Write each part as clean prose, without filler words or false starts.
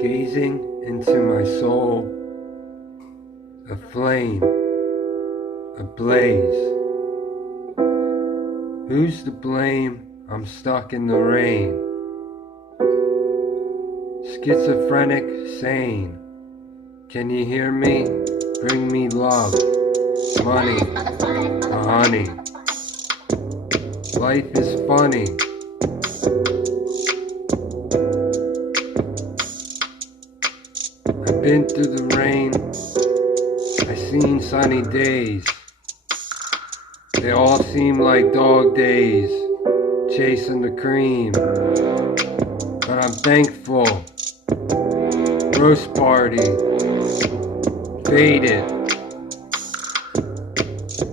Gazing into my soul, a flame, a blaze. Who's to blame? I'm stuck in the rain. Schizophrenic, sane. Can you hear me? Bring me love, money, honey. Life is funny. I've been through the rain. I've seen sunny days. They all seem like dog days, chasing the cream. But I'm thankful. Roast party, faded,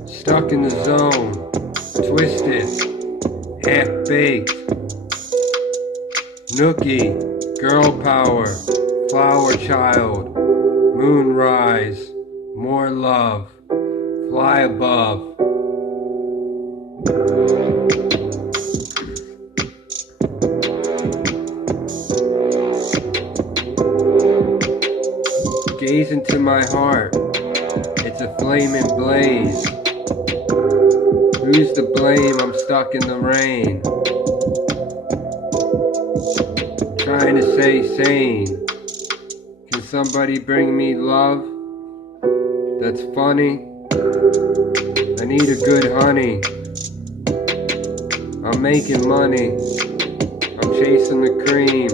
stuck in the zone, twisted, half-baked, nookie, girl power, flower child, moonrise, more love, fly above. Gaze into my heart, it's a flaming blaze. Who's to blame? I'm stuck in the rain. Trying to stay sane. Can somebody bring me love? That's funny. I need a good honey. I'm making money. I'm chasing the cream.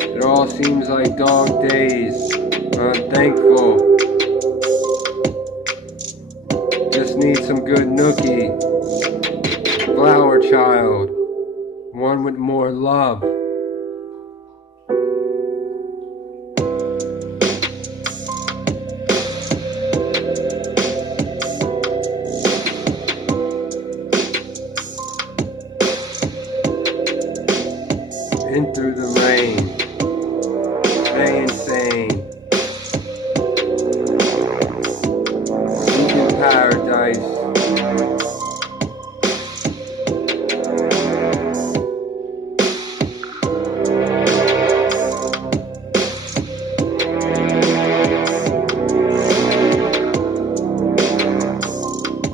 It all seems like dog days. I'm thankful. Just need some good nookie. Flower child. One with more love. In through the rain. Stay insane.